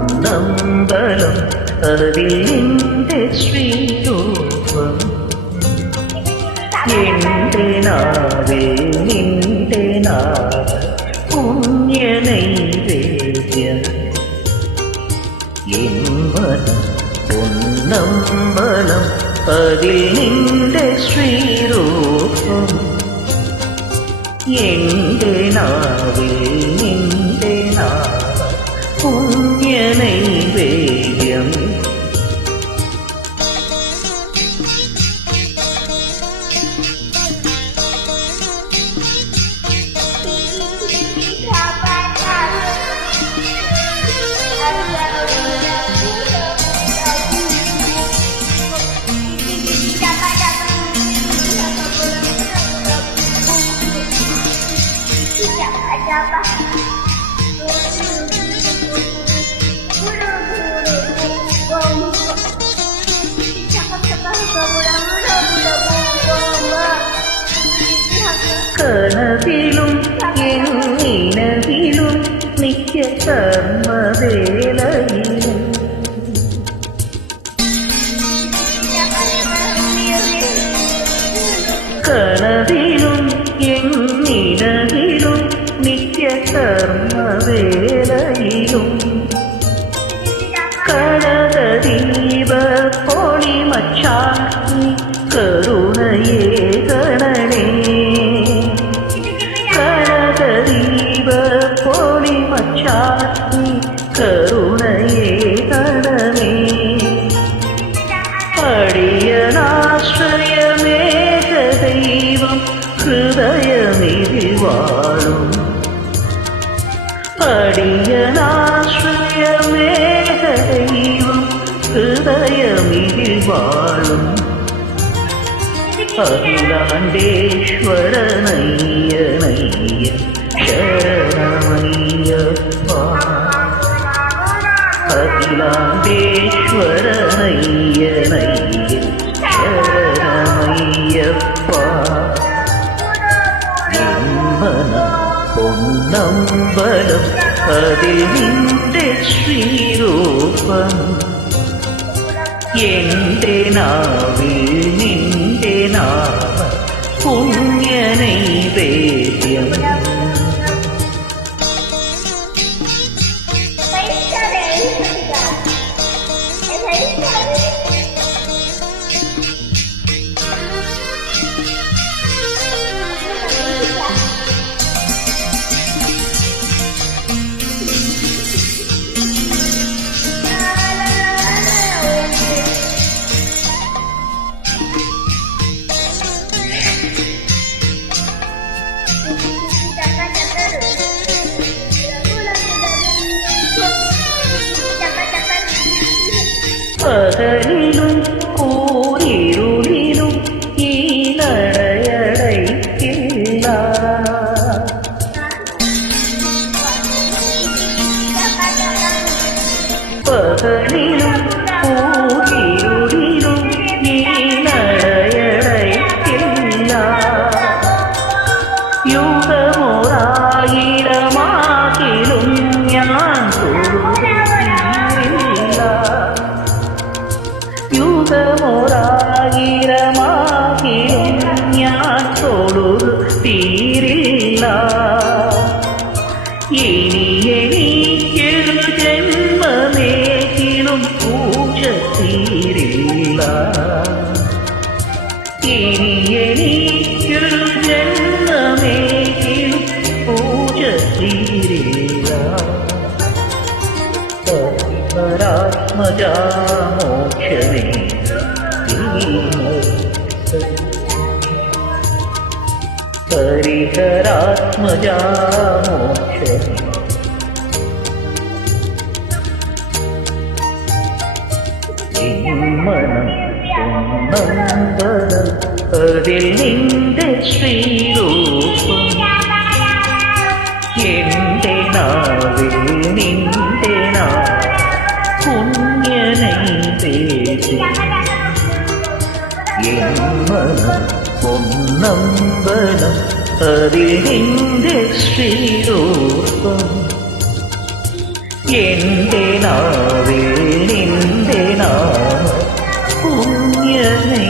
പൊന്നമ്പലം അതിൽ നിന്റെ ശ്രീരൂപം എൻ്റെ നാവേ നിന്റെ നാവ പുണ്യ നൈവേദ്യം എമ്മനം പൊന്നമ്പലം അതിൽ നിന്റെ ശ്രീരൂപം എൻ്റെ നാവേ നിന്റെ നാവ പുണ്യ നൈവേദ്യം കനവിലും എന്നിനവിലും നിത്യ കർമ്മവേളയിലും കനവിലും എന്നിനവിലും നിത്യ കർമ്മവേളയിലും കനകദീപ പൊളിമച്ചാക്കി കരുണയേ ഗണനേ കനകദീപ പൊളിമച്ചാക്കി കരുണയേ ഗണനേ അടിയനാശ്രയമേകദൈവം ഹൃദയമിതിൽ വാഴും അടിയനാശ്രയമേകദൈവം ഹൃദയമിതിൽ വാഴും അഖിലാണ്ടേശ്വരനയ്യ നയ്യ ശരണമയ്യപ്പ അഖിലാണ്ടേശ്വരനയ്യ നയ്യ ശരണമയ്യപ്പ എമ്മന പൊന്നമ്പലം അതിൽ നിന്റെ ശ്രീരൂപം എൻ്റെ നാവിൽ നിന്റെ നാമ പുണ്യ നൈവേദ്യം പകലിലും കൂരിരുളിലും ഈ നടയടയ്ക്കില്ല പകലിലും കൂരിരുളിലും ഈ നടയടയ്ക്കില്ല യുഗമോറായിരമാകിലും ഞാൻ യുഗമോറായിരമാകിലും ഞാൻ തൊഴുതു തീരില്ല ഇനി എനിക്കൊരു ജന്മമേകിലും പൂജ തീരില്ല ഇനി എനിക്കൊരു ജന്മമേകിലും പൂജ തീരില്ല ഹരിഹരാത്മജാ മോക്ഷമേ ഹരിഹരാത്മജാ മോക്ഷമേ മനം പൊന്നമ്പലം അതിൽ നിന്റെ ശ്രീരൂപം പുണ്യനൈ പേതി എമ്മനം പൊന്നമ്പലം അതിൽ നിന്റെ ശ്രീരൂപം എന്റെ നാവിൽ നിന്റെ നാമ പുണ്യനൈ